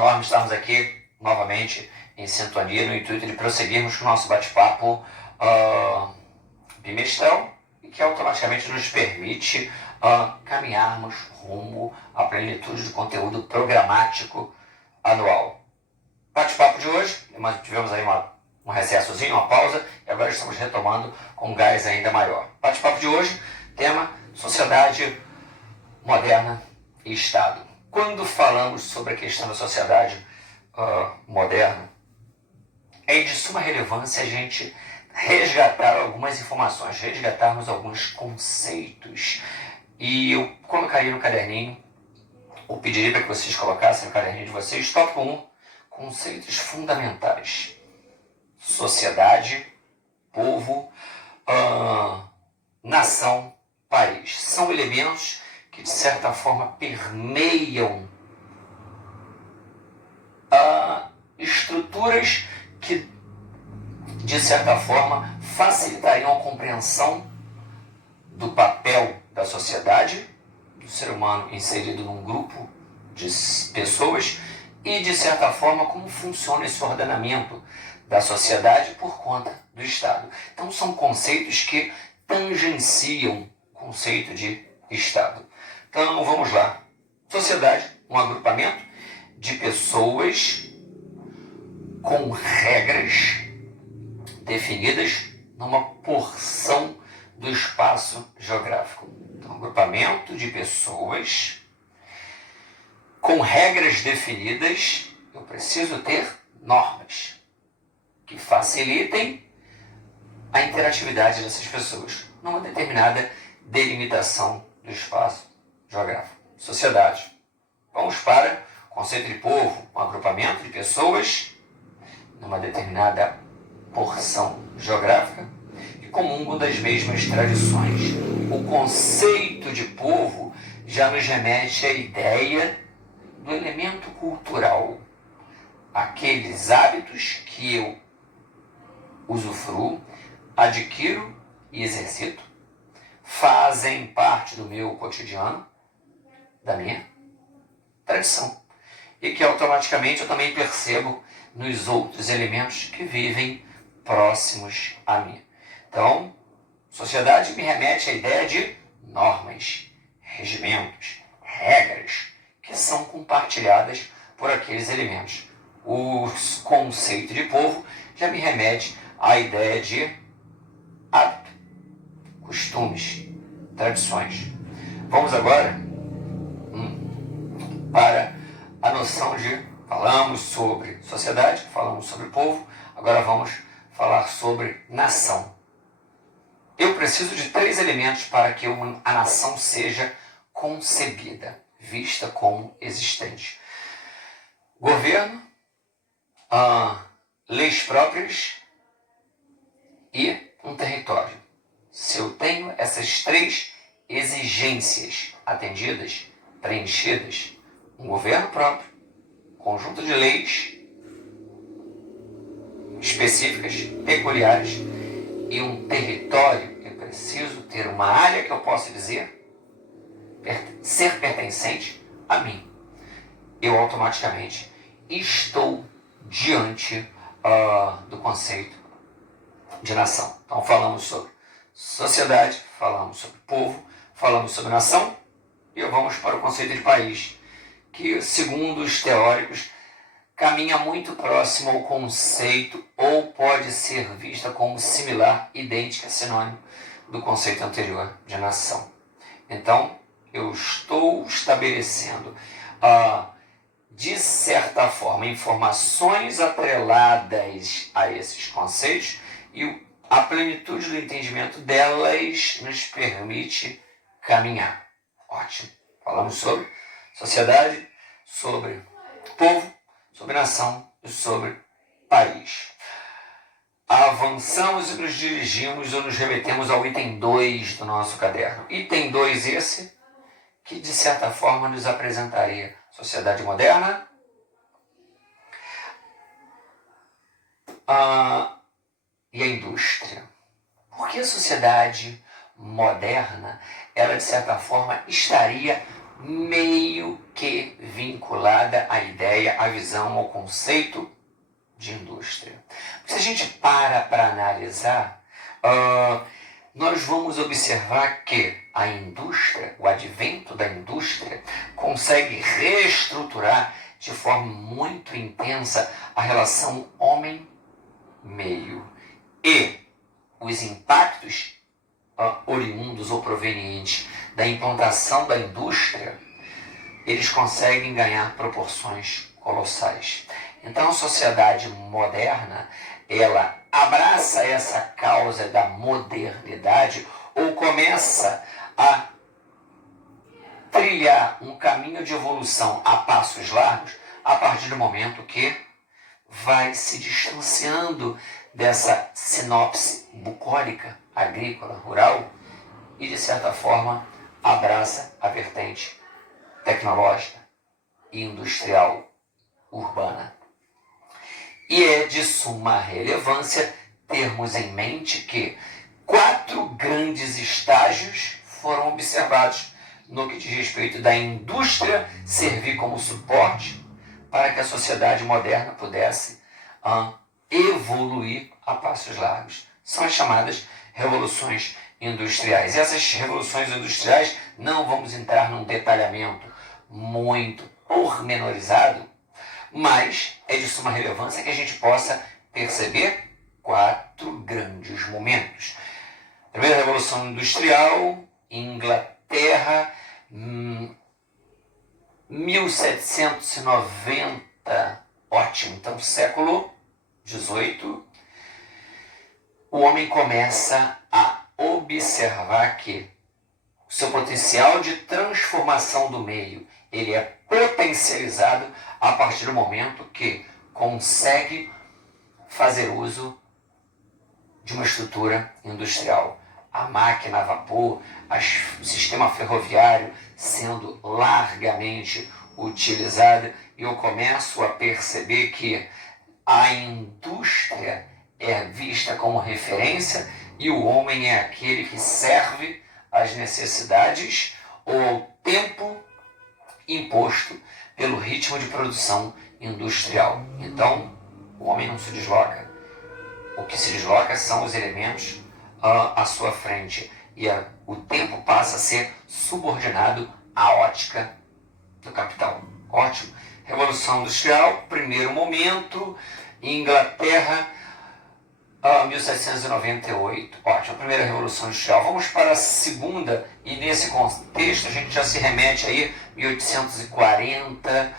enorme estarmos aqui novamente em sintonia no intuito de prosseguirmos com o nosso bate-papo bimestral e que automaticamente nos permite caminharmos rumo à plenitude do conteúdo programático anual. Bate-papo de hoje, mas tivemos aí um recessozinho, uma pausa, e agora estamos retomando com um gás ainda maior. Bate-papo de hoje, tema sociedade moderna e Estado. Quando falamos sobre a questão da sociedade moderna, é de suma relevância a gente resgatar algumas informações, resgatarmos alguns conceitos. E eu colocaria no caderninho, ou pediria para que vocês colocassem no caderninho de vocês, tópico 1, conceitos fundamentais. Sociedade, povo, nação, país. São elementos que, de certa forma, permeiam estruturas que, de certa forma, facilitariam a compreensão do papel da sociedade, do ser humano inserido num grupo de pessoas e, de certa forma, como funciona esse ordenamento da sociedade por conta do Estado. Então, são conceitos que tangenciam o conceito de Estado. Então, vamos lá. Sociedade, um agrupamento de pessoas com regras definidas numa porção do espaço geográfico. Então, agrupamento de pessoas com regras definidas. Eu preciso ter normas que facilitem a interatividade dessas pessoas numa determinada delimitação do espaço geográfico. Sociedade. Vamos para o conceito de povo, um agrupamento de pessoas numa determinada porção geográfica que comungam das mesmas tradições. O conceito de povo já nos remete à ideia do elemento cultural. Aqueles hábitos que eu usufruo, adquiro e exercito, fazem parte do meu cotidiano, da minha tradição, e que automaticamente eu também percebo nos outros elementos que vivem próximos a mim. Então, sociedade me remete à ideia de normas, regimentos, regras, que são compartilhadas por aqueles elementos. O conceito de povo já me remete à ideia de hábito, costumes, tradições. Vamos agora para a noção de falamos sobre sociedade, falamos sobre povo, agora vamos falar sobre nação. Eu preciso de 3 elementos para que a nação seja concebida, vista como existente. Governo, leis próprias e um território. Se eu tenho essas 3 exigências atendidas, preenchidas, um governo próprio, conjunto de leis específicas, peculiares e um território, eu preciso ter uma área que eu possa dizer ser pertencente a mim. Eu automaticamente estou diante do conceito de nação. Então, falamos sobre sociedade, falamos sobre povo, falamos sobre nação e vamos para o conceito de país, que, segundo os teóricos, caminha muito próximo ao conceito ou pode ser vista como similar, idêntica, sinônimo do conceito anterior de nação. Então, eu estou estabelecendo, de certa forma, informações atreladas a esses conceitos e a plenitude do entendimento delas nos permite caminhar. Ótimo. Falamos sobre sociedade, sobre povo, sobre nação e sobre país. Avançamos e nos dirigimos ou nos remetemos ao item 2 do nosso caderno. Item 2 esse que, de certa forma, nos apresentaria sociedade moderna, e a indústria. Porque a sociedade moderna, ela, de certa forma, estaria meio que vinculada à ideia, à visão, ao conceito de indústria. Se a gente para analisar, nós vamos observar que a indústria, o advento da indústria, consegue reestruturar de forma muito intensa a relação homem-meio. E os impactos oriundos ou provenientes da implantação da indústria, eles conseguem ganhar proporções colossais. Então a sociedade moderna, ela abraça essa causa da modernidade ou começa a trilhar um caminho de evolução a passos largos a partir do momento que vai se distanciando dessa sinopse bucólica, agrícola, rural e, de certa forma, abraça a vertente tecnológica e industrial urbana. E é de suma relevância termos em mente que 4 grandes estágios foram observados no que diz respeito da indústria servir como suporte para que a sociedade moderna pudesse evoluir a passos largos. São as chamadas revoluções industriais. E essas revoluções industriais, não vamos entrar num detalhamento muito pormenorizado, mas é de suma relevância que a gente possa perceber 4 grandes momentos. Primeira Revolução Industrial, Inglaterra, 1790, ótimo, então século XVIII, o homem começa a observar que o seu potencial de transformação do meio, ele é potencializado a partir do momento que consegue fazer uso de uma estrutura industrial. A máquina a vapor, o sistema ferroviário sendo largamente utilizado, e eu começo a perceber que a indústria é vista como referência e o homem é aquele que serve às necessidades ou ao tempo imposto pelo ritmo de produção industrial. Então, o homem não se desloca. O que se desloca são os elementos à sua frente. E o tempo passa a ser subordinado à ótica do capital. Ótimo. Revolução Industrial, primeiro momento, Inglaterra, 1798. Ótimo, a primeira Revolução Industrial. Vamos para a segunda, e nesse contexto a gente já se remete aí, 1840,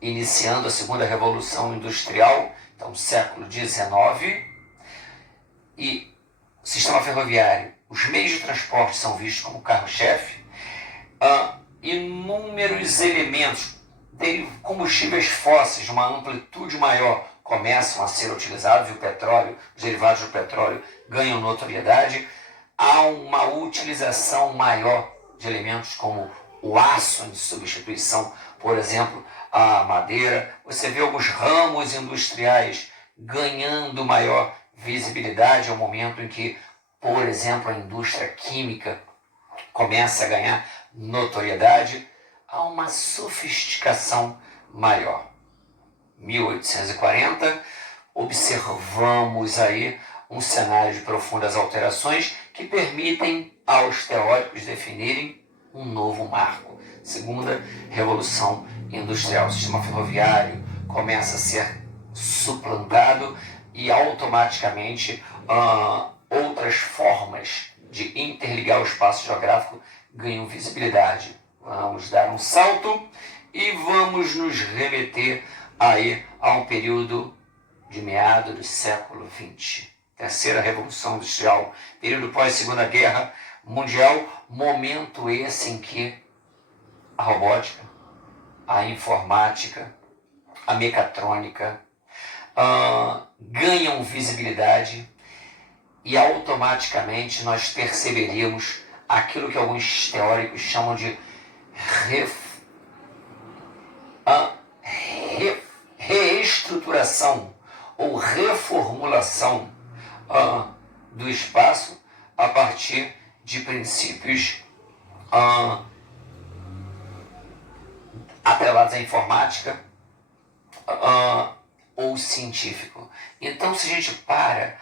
iniciando a segunda Revolução Industrial, então século XIX, e o sistema ferroviário, os meios de transporte são vistos como carro-chefe, inúmeros elementos, combustíveis fósseis de uma amplitude maior começam a ser utilizados, e o petróleo, os derivados do petróleo ganham notoriedade. Há uma utilização maior de elementos como o aço em substituição, por exemplo, a madeira. Você vê alguns ramos industriais ganhando maior visibilidade ao momento em que, por exemplo, a indústria química começa a ganhar notoriedade. Há uma sofisticação maior. 1840, observamos aí um cenário de profundas alterações que permitem aos teóricos definirem um novo marco. Segunda Revolução Industrial. O sistema ferroviário começa a ser suplantado e automaticamente outras formas de interligar o espaço geográfico ganham visibilidade. Vamos dar um salto e vamos nos remeter aí a um período de meados do século XX. Terceira Revolução Industrial, período pós-Segunda Guerra Mundial, momento esse em que a robótica, a informática, a mecatrônica ganham visibilidade e automaticamente nós perceberíamos aquilo que alguns teóricos chamam de reestruturação ou reformulação do espaço a partir de princípios atrelados à informática ou científico. Então, se a gente para,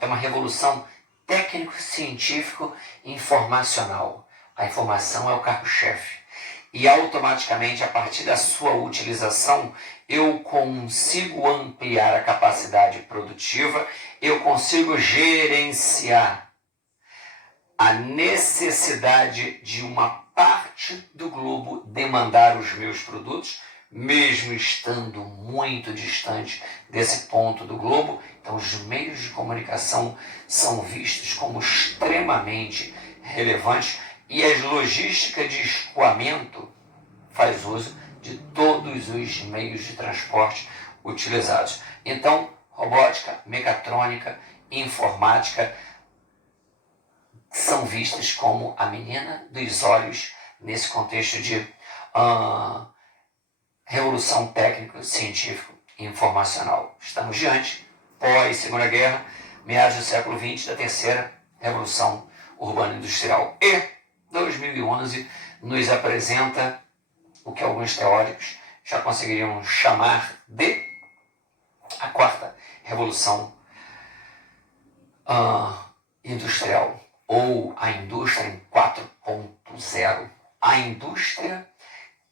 é uma revolução técnico-científico-informacional. A informação é o carro-chefe. E automaticamente, a partir da sua utilização, eu consigo ampliar a capacidade produtiva, eu consigo gerenciar a necessidade de uma parte do globo demandar os meus produtos, mesmo estando muito distante desse ponto do globo. Então, os meios de comunicação são vistos como extremamente relevantes e a logística de escoamento faz uso de todos os meios de transporte utilizados. Então, robótica, mecatrônica, informática são vistas como a menina dos olhos nesse contexto de revolução técnico-científico e informacional. Estamos diante, pós-Segunda Guerra, meados do século XX, da terceira revolução urbano-industrial. E 2011 nos apresenta o que alguns teóricos já conseguiriam chamar de a quarta revolução industrial, ou a indústria em 4.0. A indústria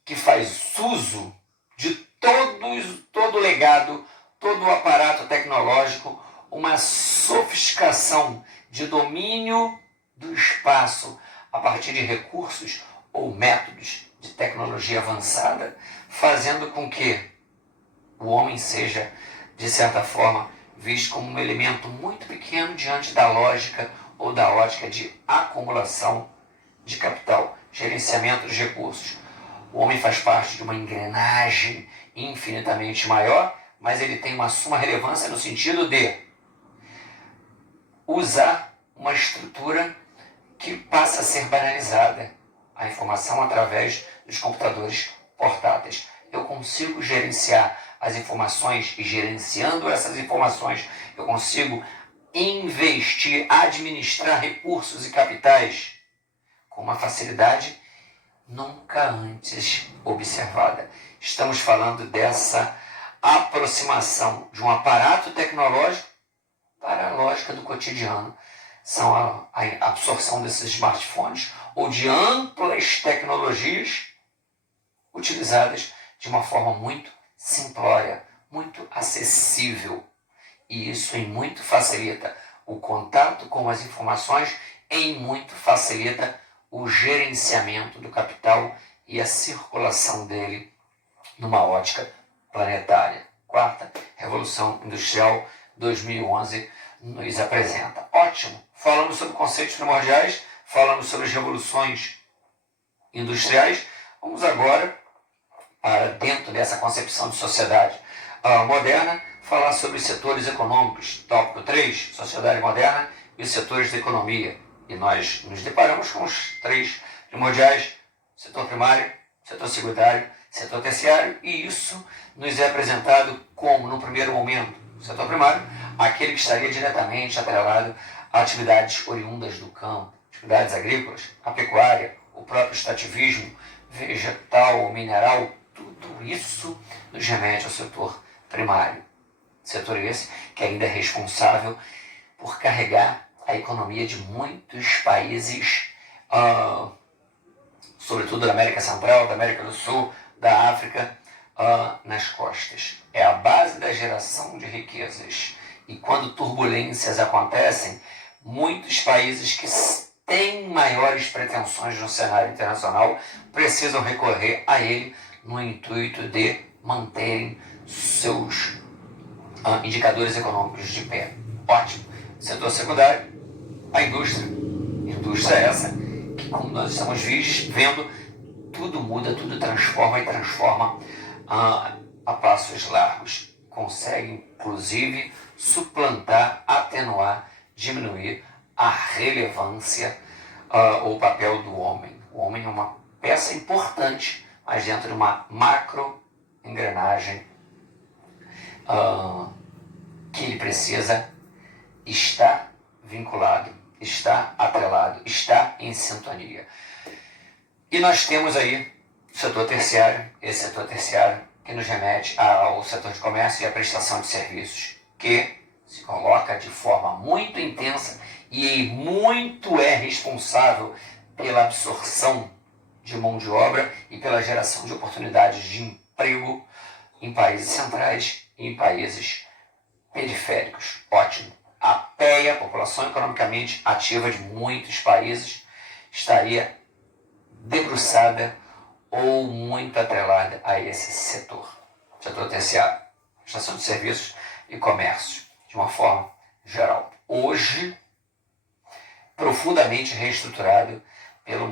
que faz uso de todo o legado, todo o aparato tecnológico, uma sofisticação de domínio do espaço a partir de recursos ou métodos de tecnologia avançada, fazendo com que o homem seja, de certa forma, visto como um elemento muito pequeno diante da lógica ou da ótica de acumulação de capital, gerenciamento de recursos. O homem faz parte de uma engrenagem infinitamente maior, mas ele tem uma suma relevância no sentido de usar uma estrutura que passa a ser banalizada. A informação através dos computadores portáteis. Eu consigo gerenciar as informações e, gerenciando essas informações, eu consigo investir, administrar recursos e capitais com uma facilidade nunca antes observada. Estamos falando dessa aproximação de um aparato tecnológico para a lógica do cotidiano. São a absorção desses smartphones ou de amplas tecnologias utilizadas de uma forma muito simplória, muito acessível. E isso em muito facilita o contato com as informações, em muito facilita o gerenciamento do capital e a circulação dele numa ótica planetária. Quarta Revolução Industrial 2011 nos apresenta. Ótimo! Falamos sobre conceitos primordiais, falamos sobre as revoluções industriais. Vamos agora, para dentro dessa concepção de sociedade moderna, falar sobre os setores econômicos. Tópico 3, sociedade moderna e os setores da economia. E nós nos deparamos com os três primordiais: setor primário, setor secundário, setor terciário, e isso nos é apresentado como, no primeiro momento, o setor primário, aquele que estaria diretamente atrelado a atividades oriundas do campo, atividades agrícolas, a pecuária, o próprio extrativismo vegetal ou mineral. Tudo isso nos remete ao setor primário. Setor esse que ainda é responsável por carregar a economia de muitos países, sobretudo da América Central, da América do Sul, da África, nas costas. É a base da geração de riquezas. E quando turbulências acontecem, muitos países que têm maiores pretensões no cenário internacional precisam recorrer a ele no intuito de manterem seus indicadores econômicos de pé. Ótimo. Setor secundário, a indústria. Indústria essa que, como nós estamos vendo, tudo muda, tudo transforma e transforma a passos largos. Consegue, inclusive, suplantar, atenuar, diminuir a relevância ou o papel do homem. O homem é uma peça importante, mas dentro de uma macro engrenagem que ele precisa estar vinculado, estar atrelado, estar em sintonia. E nós temos aí o setor terciário, esse setor terciário que nos remete ao setor de comércio e à prestação de serviços, que se coloca de forma muito intensa e muito é responsável pela absorção de mão de obra e pela geração de oportunidades de emprego em países centrais e em países periféricos. Ótimo. A PEA, a população economicamente ativa de muitos países, estaria debruçada ou muito atrelada a esse setor terciário, prestação de serviços e comércio, de uma forma geral. Hoje, profundamente reestruturado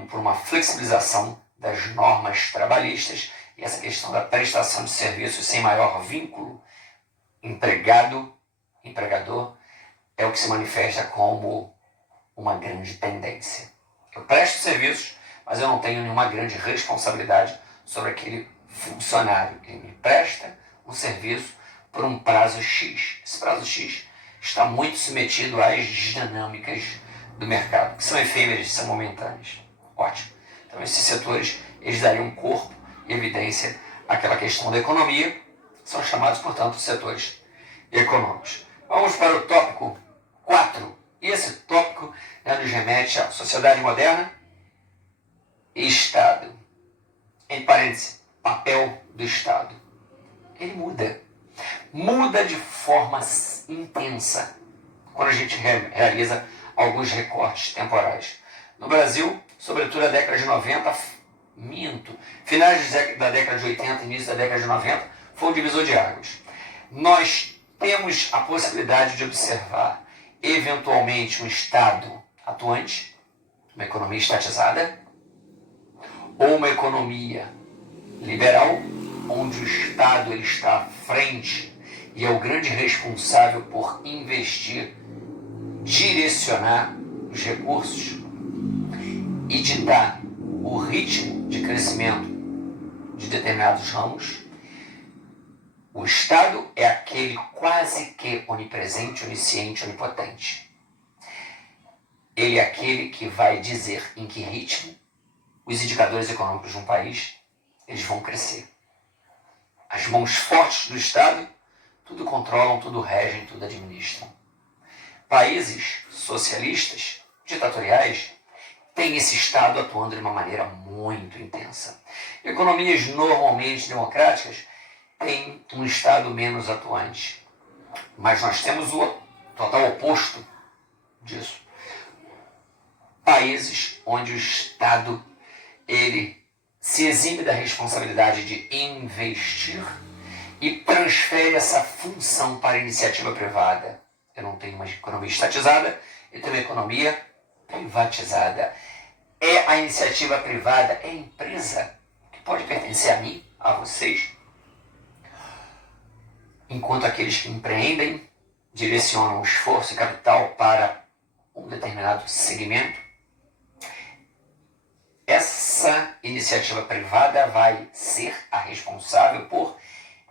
por uma flexibilização das normas trabalhistas e essa questão da prestação de serviços sem maior vínculo empregado-empregador é o que se manifesta como uma grande tendência. Eu presto serviços, mas eu não tenho nenhuma grande responsabilidade sobre aquele funcionário. Ele me presta um serviço por um prazo X. Esse prazo X está muito submetido às dinâmicas do mercado, que são efêmeras, são momentâneas. Ótimo. Então esses setores, eles dariam corpo e evidência àquela questão da economia, são chamados, portanto, setores econômicos. Vamos para o tópico 4. E esse tópico nos remete à sociedade moderna e Estado. Em parênteses, papel do Estado. Ele muda. Muda de forma intensa quando a gente realiza alguns recortes temporais. No Brasil, sobretudo na década de 90, finais da década de 80, início da década de 90, foi um divisor de águas. Nós temos a possibilidade de observar, eventualmente, um Estado atuante, uma economia estatizada, ou uma economia liberal, onde o Estado ele está à frente e é o grande responsável por investir, direcionar os recursos e ditar o ritmo de crescimento de determinados ramos. O Estado é aquele quase que onipresente, onisciente, onipotente. Ele é aquele que vai dizer em que ritmo os indicadores econômicos de um país eles vão crescer. As mãos fortes do Estado tudo controlam, tudo regem, tudo administram. Países socialistas, ditatoriais, têm esse Estado atuando de uma maneira muito intensa. Economias normalmente democráticas têm um Estado menos atuante. Mas nós temos o total oposto disso. Países onde o Estado ele se exime da responsabilidade de investir e transfere essa função para a iniciativa privada. Eu não tenho uma economia estatizada, eu tenho uma economia privatizada. É a iniciativa privada, é a empresa que pode pertencer a mim, a vocês, enquanto aqueles que empreendem direcionam esforço e capital para um determinado segmento. Essa iniciativa privada vai ser a responsável por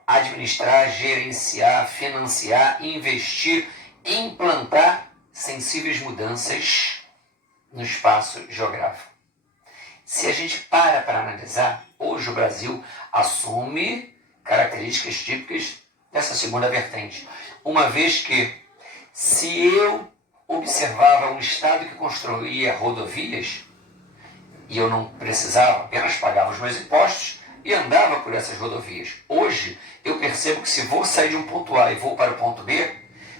administrar, gerenciar, financiar, investir, implantar sensíveis mudanças no espaço geográfico. Se a gente para analisar, hoje o Brasil assume características típicas dessa segunda vertente. Uma vez que, se eu observava um Estado que construía rodovias, e eu não precisava, apenas pagava os meus impostos e andava por essas rodovias. Hoje, eu percebo que se vou sair de um ponto A e vou para o ponto B,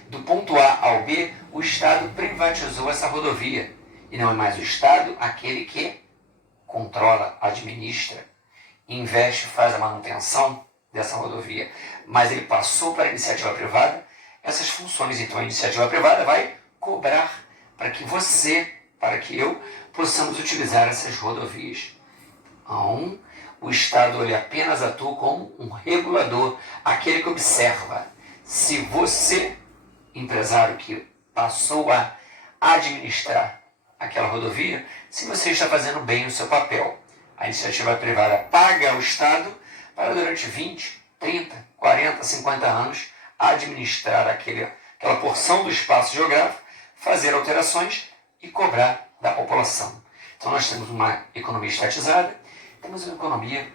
do ponto A ao B, o Estado privatizou essa rodovia. E não é mais o Estado aquele que controla, administra, investe, faz a manutenção dessa rodovia. Mas ele passou para a iniciativa privada essas funções. Então, a iniciativa privada vai cobrar para que você, para que eu, possamos utilizar essas rodovias. Então, o Estado ele apenas atua como um regulador, aquele que observa se você, empresário que passou a administrar aquela rodovia, se você está fazendo bem o seu papel. A iniciativa privada paga ao Estado para durante 20, 30, 40, 50 anos administrar aquela porção do espaço geográfico, fazer alterações e cobrar da população. Então nós temos uma economia estatizada, temos uma economia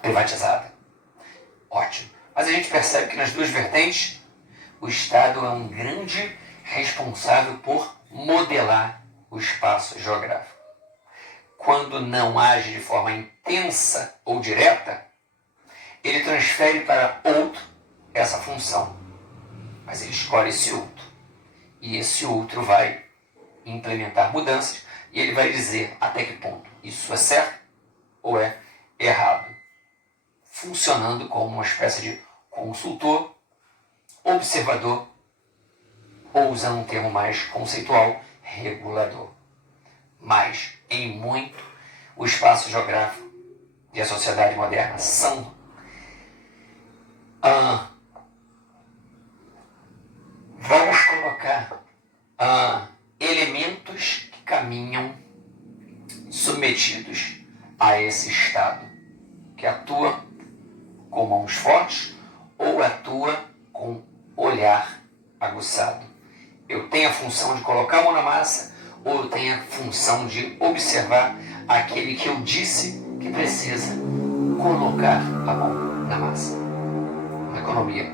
privatizada. Ótimo. Mas a gente percebe que nas duas vertentes, o Estado é um grande responsável por modelar o espaço geográfico. Quando não age de forma intensa ou direta, ele transfere para outro essa função. Mas ele escolhe esse outro. E esse outro vai implementar mudanças e ele vai dizer até que ponto isso é certo ou é errado. Funcionando como uma espécie de consultor, observador, ou usando um termo mais conceitual, regulador. Mas, em muito, o espaço geográfico e a sociedade moderna são vamos colocar elementos que caminham submetidos a esse Estado, que atua com mãos fortes ou atua com olhar aguçado. Eu tenho a função de colocar a mão na massa ou eu tenho a função de observar aquele que eu disse que precisa colocar a mão na massa. Uma economia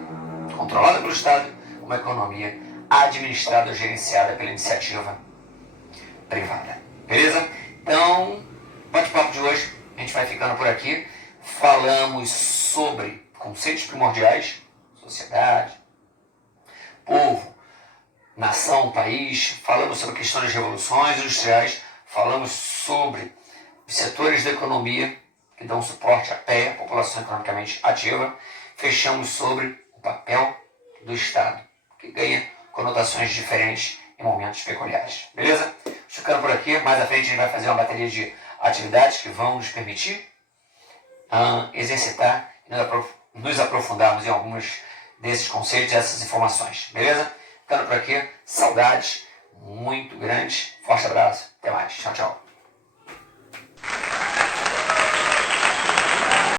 controlada pelo Estado, uma economia administrada ou gerenciada pela iniciativa privada. Beleza? Então, bate-papo de hoje, a gente vai ficando por aqui. Falamos sobre conceitos primordiais, sociedade, povo, nação, país, falamos sobre a questão das revoluções industriais, falamos sobre os setores da economia que dão suporte à PEA, população economicamente ativa, fechamos sobre o papel do Estado, que ganha conotações diferentes em momentos peculiares. Beleza? Ficando por aqui, mais à frente a gente vai fazer uma bateria de atividades que vão nos permitir exercitar e nos aprofundarmos em alguns desses conceitos e essas informações. Beleza? Ficando por aqui, saudades muito grandes. Forte abraço. Até mais. Tchau, tchau.